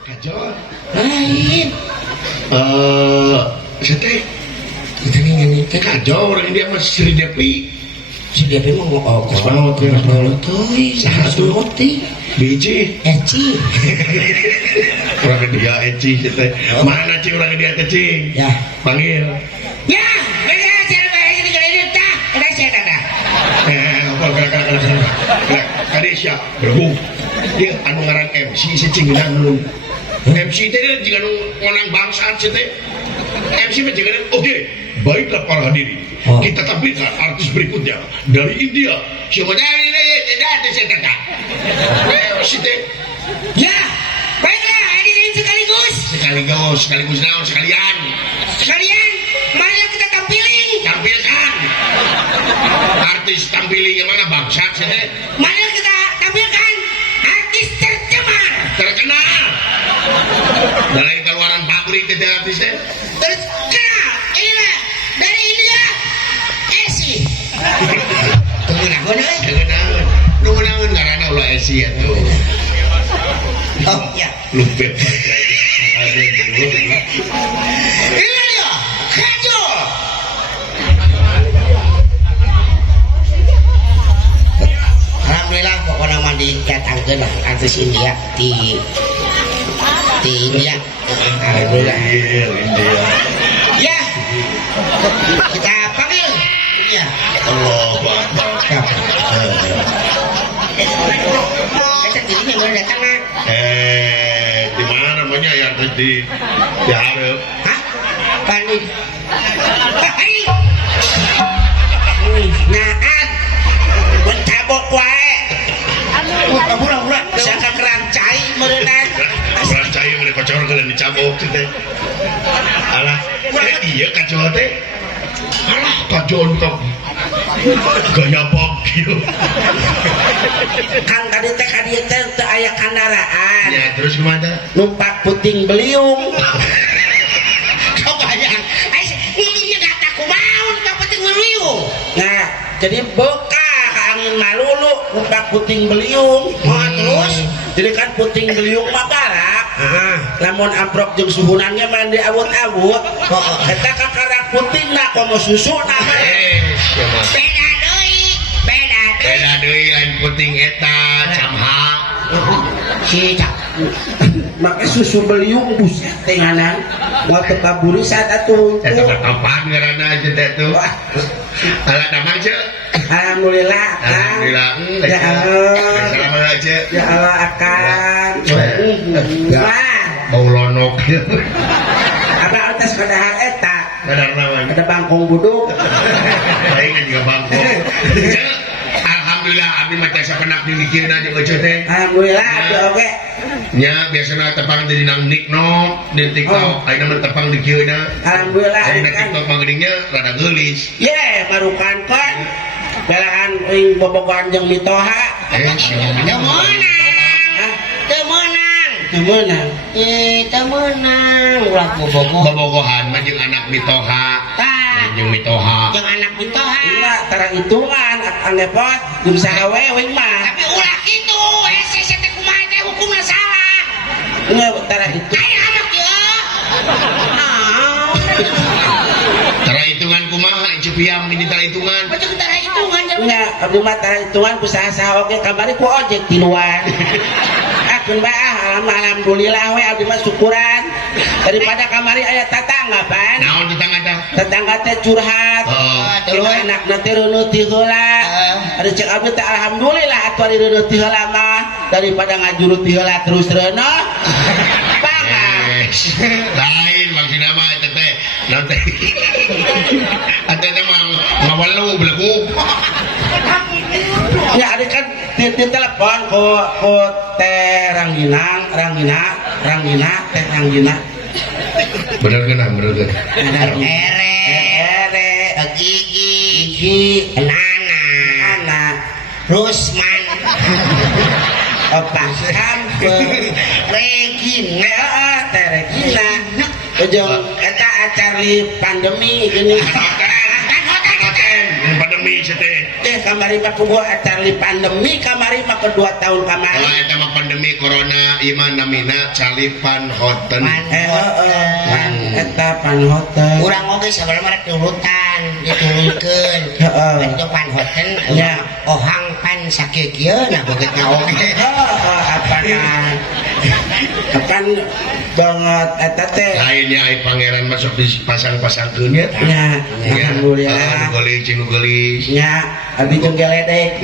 Kacau lain sete kita nih kacau orang India mas Sri Devi mau tuh satu roti biji eci orang India eci sete mana Ci orang India eci ya panggil ya beda cara bahasa ini kalau ini tak ada saya dah kade siap berbung dia anu ngaran MC secing nang MC itu jika orang bangsa CT MC menjaga oke baiklah para hadirin kita tampilkan artis berikutnya dari India siapa dari tidak ada CT ya baiklah hadirin sekaligus naon sekalian marilah kita tampilkan artis tampilin yang mana bangsa CT marilah kita tampilkan artis terkenal dari keluaran pabrik itu artisnya terkenal inilah dari India Esi kemenangan karena ulah Esi itu oh ya lupa ini dia kacau alhamdulillah pokoknya mah didatangkan artis India di India. Alhamdulillah. India. Ya. Kita panggil. Ya. Allahu Akbar. Kita dirinya baru datang. Di mana namanya yang di Arab? Hah? Bali. Naat. Mencabok wae. Pura-pura sangka kerancai merenang. Kerancai mereka kacau kalian dicabok teh. Alah, iya kacau teh. Alah, kacau kok. Gaya bokil. Kan tadi teh aya kendaraan. Ya, terus kemana? Numpak puting beliung. Kau bayang, ini gak takut maun ke puting beliung. Nah, jadi boka angin malulu numpak puting beliung. Terus jadi kan puting beliung mah barak. Namun amprok jeung suhunannya mandi awut-awut. Eta kakarak puting na komo susuna. Beda deui lain puting eta camha. Cicak. Make susu beliung buset teh nganan. Mau teu kaburi saat atuh. Eta kapan ngaranna aja teh tuh. Alah damang ce. Alhamdulillah. Alhamdulillah. Ya Allah. Selamat aja. Ya Allah akan. Wah. Bau lonok. Apa atas kadahar eta? Kadar naon? Ada bangkong buduk. Lain juga bangkong. Alhamdulillah abdi mah tiasa penak dimikirna jeung eueuh teh. Alhamdulillah abdi oge. Nya biasana tepang di nang nikno di TikTok, ayeuna mah tepang di kieu na. Alhamdulillah ari TikTok mah geuninnya rada geulis. Ye, marukan kon. Belahan ring bobogohan jeung mitoha. Temenang. Ulah bobogohan mah jeung anak mitoha. Jeung mitoha. Jeung anak mitoha. Ulah tara hitungan angepot jeung saha we mah. Tapi ulah kitu, hese teh kumaha teh hukumna salah. Ulah tara itu. Aya anak ieu. Tara hitungan kumaha Cipiam ini tara hitungan. Bacak tara hitungan nya. Abdi mah tara hitungan ku saha-saha oge kamari ku ojek di luar. Akun bae alhamdulillah we abdi mah syukuran. Daripada kamari aya tatangga pan. Naon tetangga teh? Tetangga teh curhat. Terus anakna teh reuneuh ti heula. Ari cek abdi teh alhamdulillah atuh ari reuneuh ti heula mah daripada ngajuru ti heula terus reuneuh. Lain maksudna mah eta teh naon teh? Eta teh mah ngawalu beleguk. Ya ada kan di telepon ku teh Ranggina teh Ranggina. Bener kan? Ere Gigi Nana Rusman Paham Regina teh Regina ujung eta acari pandemi gini pandemi teh kamari mah kubuah acari pandemi kamari mah kedua tahun kamari kalau eta mah pandemi corona ieu mah namina calipan hoten pan eta panhoten urang oge sabaraha mah turutan ditulunkeun bentuk panhoten nya ohang pan sakieu kieu nah begitu oge akan banget eta teh lainnya ai pangeran masuk dipasang-pasangkeun ya alhamdulillah gelis cing gelis nya abi jeung geledek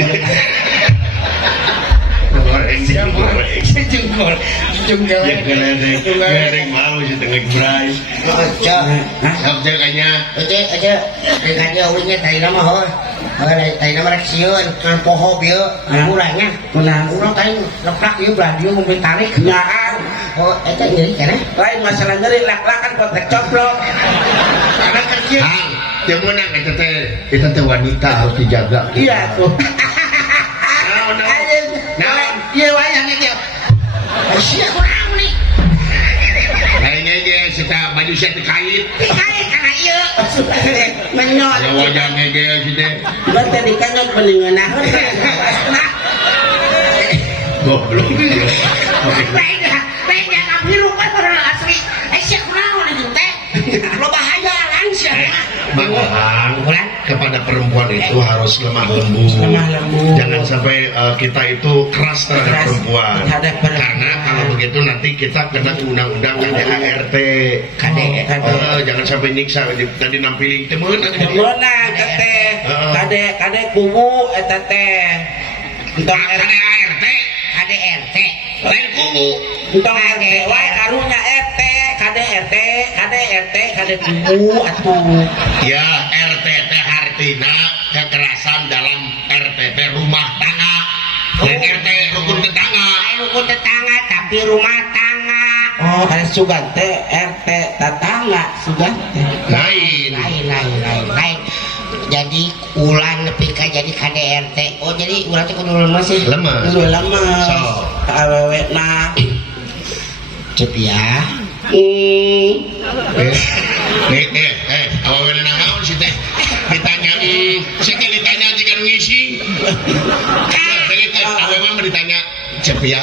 geledek malu sih tengah bray sabda kayaknya aja dengan dia ulinya tadi nama hoi tadi nama reksiun kan poho bieu murahnya urang tadi leplak ieu belah dia ngombe tarik nyaan oh eta nyeri kana lain masalah nyeri lak-lakan kotek coplok karena kecil yang menang itu teh wanita harus dijaga iya tuh iya wayang itu sia kurang nih kayaknya dia kita baju saya dikait karena ieu menyot ya wajahnya dia gitu berarti dikanyot mendingan goblok baik yang biru kan orang asli sia kurang nih teh lo bahaya langsung Bang, kepada perempuan itu harus lemah lembut. Jangan sampai kita itu keras terhadap perempuan. Karena kalau begitu nanti kita kena undang-undang KDART. Jangan sampai nyiksa. Tadi nampilin temen. Temenan teh. Kade kubu eta teh. Entong KDRT. Lain kubu. Entong RT wae karunya RT. KDRT kade kubu atuh. Ya RT teh artina kekerasan dalam RT teh rumah tangga. Dan RT rukun tetangga tapi rumah tangga. Oh, ada sugan teh RT tetangga sugan teh. lain. Jadi ulan nepi ka jadi KDRT. Oh jadi ulan teh kudu lemes sih. Lemes. Kudu lemes. So. Awewe mah. Cep ya. Awal naon sih teh ditanya sikil ditanya jika ngisi begitu awal mah ditanya cep ya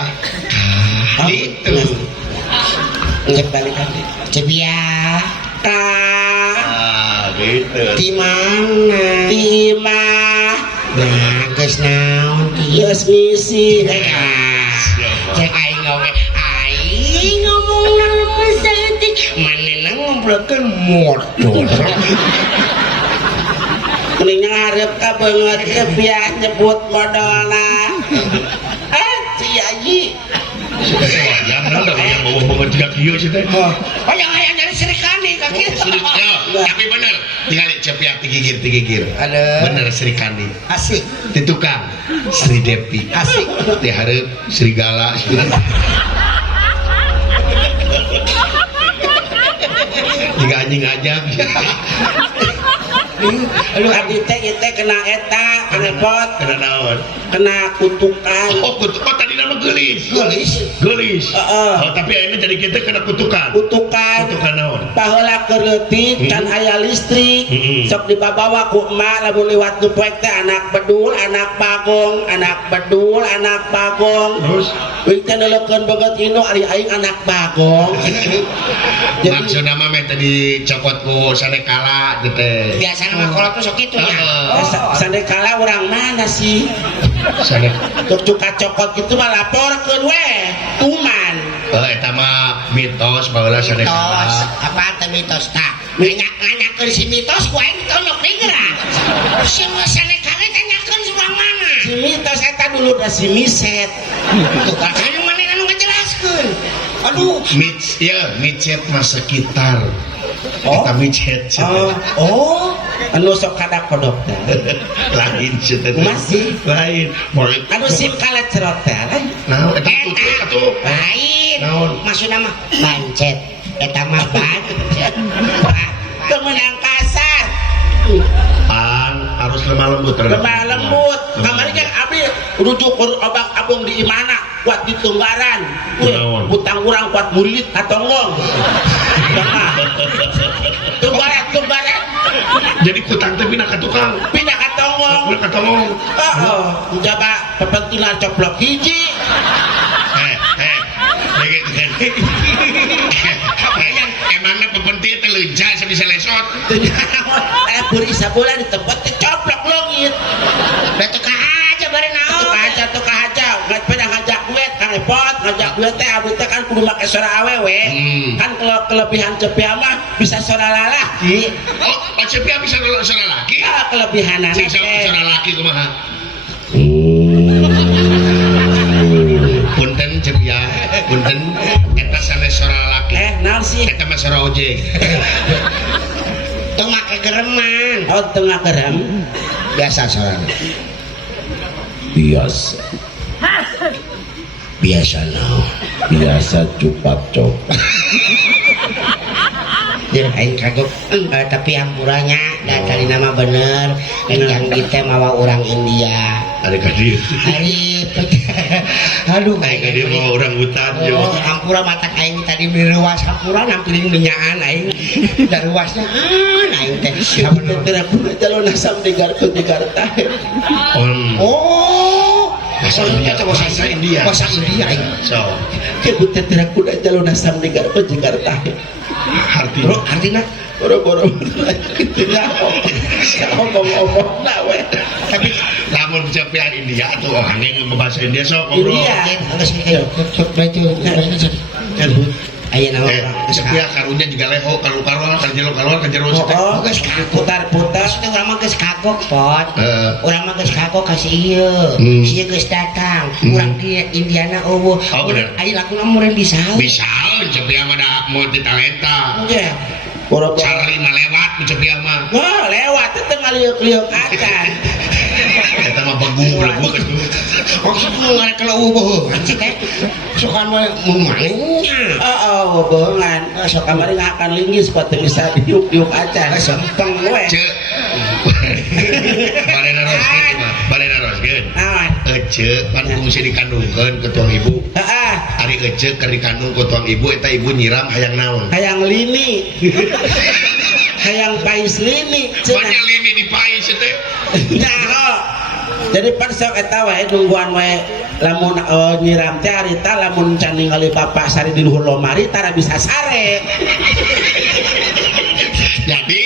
gitu Cep balik lagi. Cep ya. gitu Di mana? Di mah Nah, geus naon ieu? geus misi. Cek aing ngomong lemes saeutik. Manehna ngobrolkeun modal. Kuning ngarep ka beungeut teh biar nyebut modalna. Si Aji. jangan ada yang bawa banget juga kieu sih teh Oh yang aya dari Srikandi ka kieu. tapi bener tinggal cep ya tigigir Ada bener Sri Kandi asik. di tukang Sri Depi Asik. di hareup Serigala jika anjing ajak Aduh abdi teh ieu teh kena eta, kena pot, kena naon kena kutukan. oh tadi nama gelis Heeh. oh tapi ini jadi kita kena kutukan Kutukan. naon Paheula keur leutik can aya listrik. Sok dibawa ku emak lamun liwat nu poek teh anak bedul, anak bagong, terus Wih teh neulekeun beget inu ari aing anak bagong. maksudna mah meh tadi cokot ku sanekala gitu Biasana mah kolot tuh sok kitu nya. Sandekala urang mana sih? sanek Tuk cuka cokot gitu mah laporkeun we. Tuman. eta mah mitos baheula sanekala Mitos, apa teh mitos tak? Nanya-nanyakeun si mitos ku aing tonyok pigeran. Si sanekala tanyakeun surang mana? Si mitos eta dulu da si miset. Tuh kan anu manehna nu ngajelaskeun. Aduh, micet mah sekitar kita micet Oh, anu sok kada kodok teh. lain sih Masih? lain Anu sim kalet cerot teh. nah eta tutup lain. Naon? Maksudna mah bancet. Eta mah bancet. Temenang kasar. harus lemah lembut terhadap Lemah lembut. Kamari jeung abdi rujuk obak abang di mana kuat di tunggaran Kunaon? utang urang kuat murid atau ngong tunggaran Jadi kutang teh pindah ke tukang. pindah ke tongong Pindah ke tongong. coba pepentingan coplok hiji Yang emangnya pepenting teh leunca bisa lesot. puri sabulan di tempat coplok longit Betul aja bari naon. tuh kahaja nggak pernah ngajak duit kan repot ngajak duit teh abis teh kan kudu make suara awewe kan kalau kelebihan cepia mah bisa suara lalaki Oh, cepia bisa suara laki. kelebihan Sing teh suara laki kumaha? Punten cepia, punten eta sanes suara laki. naon sih Eta mah suara ojek. Teu make gereman. tengah kerem Biasa soalnya. biasa Biasa naon. biasa cupat-cupat Ya, aing kagok. Tapi hampuranya da tadi nama bener. Yang kita mawa orang India. Ada kadir. Hari aduh Ada kadir mau orang hutan yo. Oh, hampura mata aing tadi beli ruas hampura nampiling menyaan aing. Da ruasnya aing teh. kira kudu calon asam di Jakarta Oh, Bahasa India, bahasa India. Bahasa India aing. So, kita tidak kuda calon asam di Jakarta artinya Artinya boro-boro gitu ya ngomong we tapi lamun cepian India tuh orang yang bahasa India sok ngobrol. India. geus itu. Aya naon Cepia karunya juga leho karu-karuan kan jero oh putar-putar Terus urang mah geus kagok pot. Urang mah geus kagok ka si ieu. Hmm. Si ieu geus datang. Urang di Indiana eueuh. Oh, bener. Aya lakuna meureun bisa. Bisa cepia mah da multi talenta. Ya. boro-boro Charlie mah lewat ku cepia mah. wah lewat itu ngaliuk-liuk acan Eta mah begung belegu kedu. Maksudku ngarek kalau eueuh. Anjing teh. Sukan mah mumangnya. hubungan sok kamari ngakan linggis kuat bisa diuk-diuk acan sempeng we Ce. Balena roskeun mah, balena roskeun. awan Ece pan fungsi dikandungkeun ke tuang ibu. heeh Ari ece keur dikandung ku tuang ibu eta ibu nyiram hayang naon? hayang lini hayang pais lini Banyak lini di pais teh. nyaho jadi pan sok eta wae nungguan wae lamun nyiram teh harita lamun can ningali bapak sari di luhur lomari tara bisa sare Jadi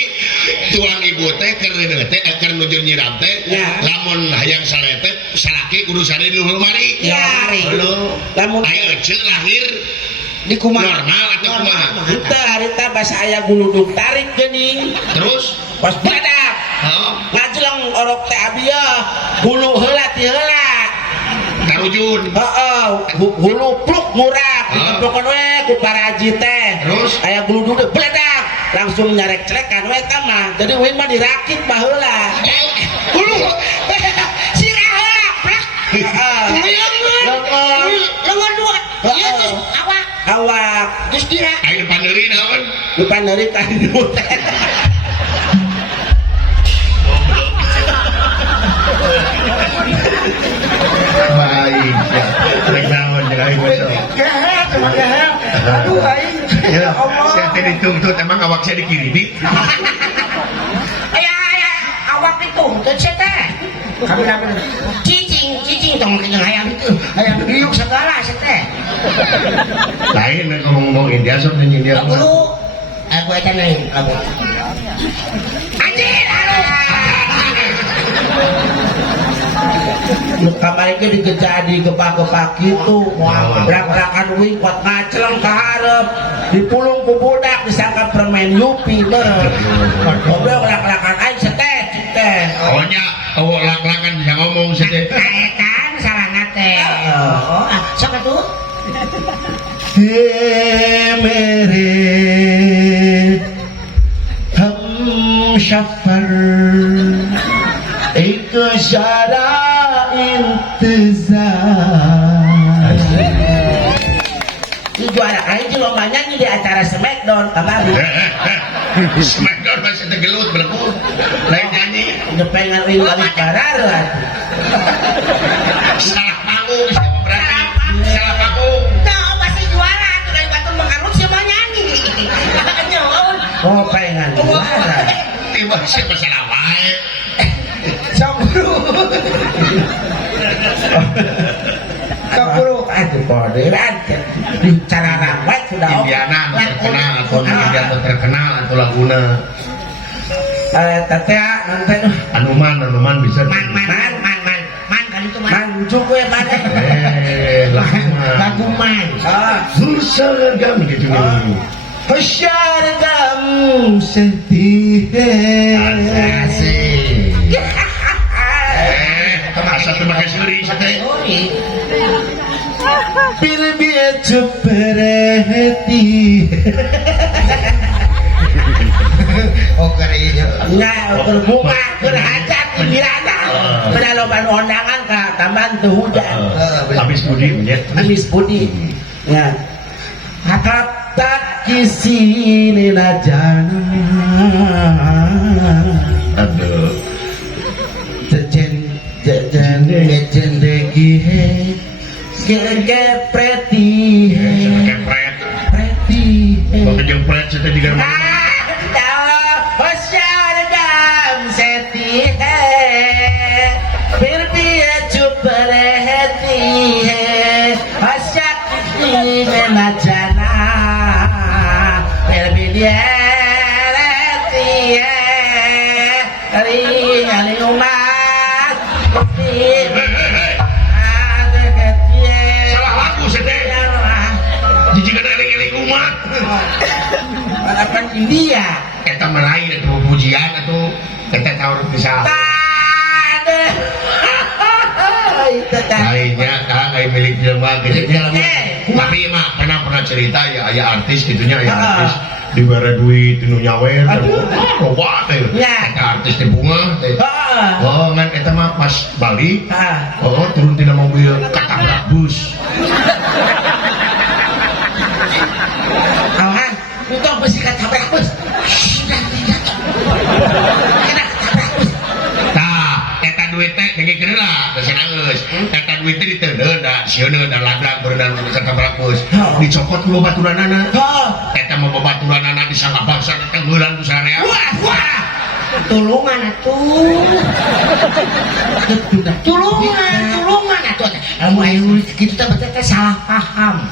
tuang ibu teh keur teh keur nuju nyiram teh Ya. lamun hayang sare teh salaki kudu sare di luhur lemari. Ya. Heuh. lamun Aya ece lahir Di kumaha? normal atau kumaha? kita harita bahasa aya guludug tarik geuning Terus pas badak oh, ngajelang orok teh abia hulu heula ti heula tarujun. hulu pluk murah Ah. ditempokon we ku paraji teh Terus? aya guludug teh bledak langsung nyarek-cerekan we tah mah jadi we mah dirakit baheula Hulu. sirah heula plak Lawan dua. Iya terus awak. awak Terus dira. Ayo panderi naon? depan dari kayu teh Baik. Rek naon jeung aing besok. Aduh aing. Ya, saya teh dituntut emang awak saya dikirimi. Aya awak dituntut sia teh. Kamera bener. Cicing tong jeung hayang itu. Hayang diuk segala sia teh. Lain nek ngomong India sok nyanyi India. Dulu aku eta nih kamu. Anjir. kamari ge digejadi gebak-gebak gitu rak-rakan wing kuat ngaceleng ka hareup dipulung ku budak disangka permen yupi bener goblok rak-rakan aing seteh teh Pokoknya awak lak-lakan bisa ngomong sedeh. Kaetan salahna teh. Oh, sok atuh. mere hum shafar ek syara intizar ini juara aing jeung lomba nyanyi di acara Smackdown kamari Smackdown masih tegelut belum. Lain nyanyi. depengan ring balik bararan. Salah panggung siapa berarti? Salah panggung. Nah, pasti juara tuh dari batu mengarut siapa nyanyi. Oh, pengen juara. Tiba siapa salah wae. Cemburu. Cemburu. Aduh, koderan. Cara rawat sudah Indiana terkenal atau Indiana terkenal atau laguna. Tete nanti Anuman bisa. Man kan itu man. man cukup ya man. Lagu Man. Surgam gitu nih. Syargam sedih. Asik. Masa tuh pakai suri sate. Bila dia cepereti. Oh kayaknya. Nah, berbunga, berhajat, birana. Penaloban undangan ke tambahan tuh hujan. Habis budi ya. Habis budi. Ya. Hakap tak kisini najana. Aduh. Jajan degi he. Gege preti he. Kepret. Preti he. Pakai jempret sate di garman. Syargam seti hai Birbia chuparehti hai Asyakti menajana Birbia reti hai Ring ali umat Kopi Ada ketiye Salah lagu sate. Jijik ada eling-eling umat. Harapan India Kita melain atau pujian atau kita tahu bisa. Tade. Lainnya kan kayak milik jelma gitu. Tapi mah pernah cerita ya ayah artis gitunya ya artis diberi duit nu nyawer. Loba teh. Eta artis teh bunga teh. Oh ngan eta mah pas balik. Oh turun tina mobil katabrak bus. Awan, itu besi katabrak bus. Tah, eta duit teh dengikeun lah, geus nanggeus. Eta duit teh diteuneun da, sieun da ladang berenang katabrak bus. Dicopot ku babaturanana. Eta mah babaturanana disangka bangsa teh heulan ku saarea. Wah. Tulungan atuh. Tulungan atuh. Lamun aya nulis kitu teh berarti teh salah paham.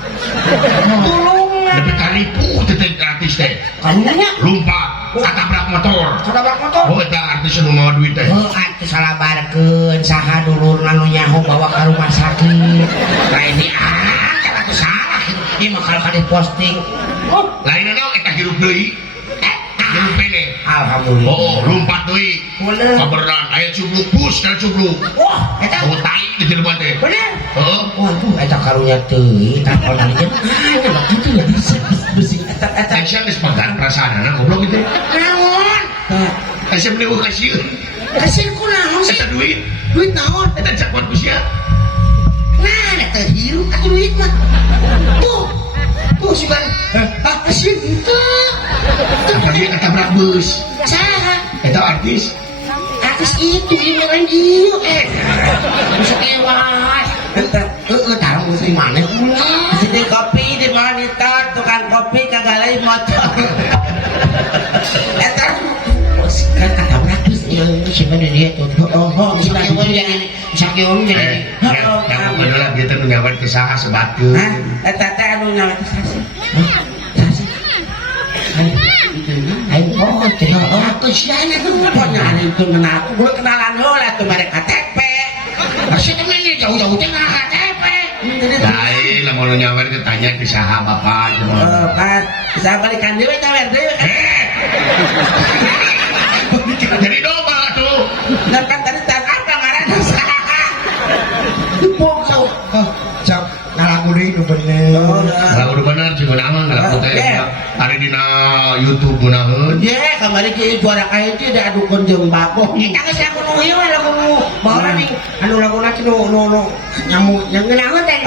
Tulungan. Tapi kalipu teh artis teh. Kamunya Lumpat, katabrak motor. katabrak motor. Oh eta artis nu mawa duit teh. Oh, atuh salabarkeun saha dulur anu nyaho bawa ka rumah sakit. Lain di kan atuh salah. Ieu mah kalau ka posting. Oh, Lainna eta hirup deui. Hirup pene. alhamdulillah. Oh, lumpat deui. Bener. Kaberan aya cubluk bus dan cubluk. Wah, eta Oh, tai di jelema teh. bener. Heeh. Waduh, eta karunya teuing, takon ari jeung aya begitu ya bisi eta. Aisyah geus pegang perasaanana goblok itu. Naon? Aisyah beli kasih. Kasih ku naon sih? Eta duit. Duit naon? Eta cakwan ku sia. Nah, eta hiru atuh duit mah. Tuh sugan. Kasih itu. Dia ketabrak bus. Saha? Eta artis. Artis itu imelan jieu bisa tewas. Tahu mesti mana ulah. Di kopi di monitor tukang kopi kagak lain motor. Eta kan katabrak bus yang sebenarnya dia tuh. Oh, bisa jadi. Yang beneran kita menjawab kisah sebatu. Hah? Eta teh anu nyawa sasi. Sasi. Ayo teh. Aku siana tuh. Pokoknya anu itu menaku gue kenalan heula tuh mere KTP. Masih temen dia jauh-jauh teh nggak KTP. Lain lah mau nyawer ditanya kisah bapak cuma. Kan bisa balikan dewe nyawer dewe. Jadi double tuh. Dan kan tadi tangan ngaranna saha. Pokok. Cak ngalamu deui nu bener. Kalau udah benar cuma nama nggak teh. Hari dina YouTube gunaheun. Ye, kamari ki juara kae teh da adukeun jeung bagong. Kita geus lagu nu ieu lagu nu bawa ning anu laguna teh nu nyamu yang ngeunaheun teh.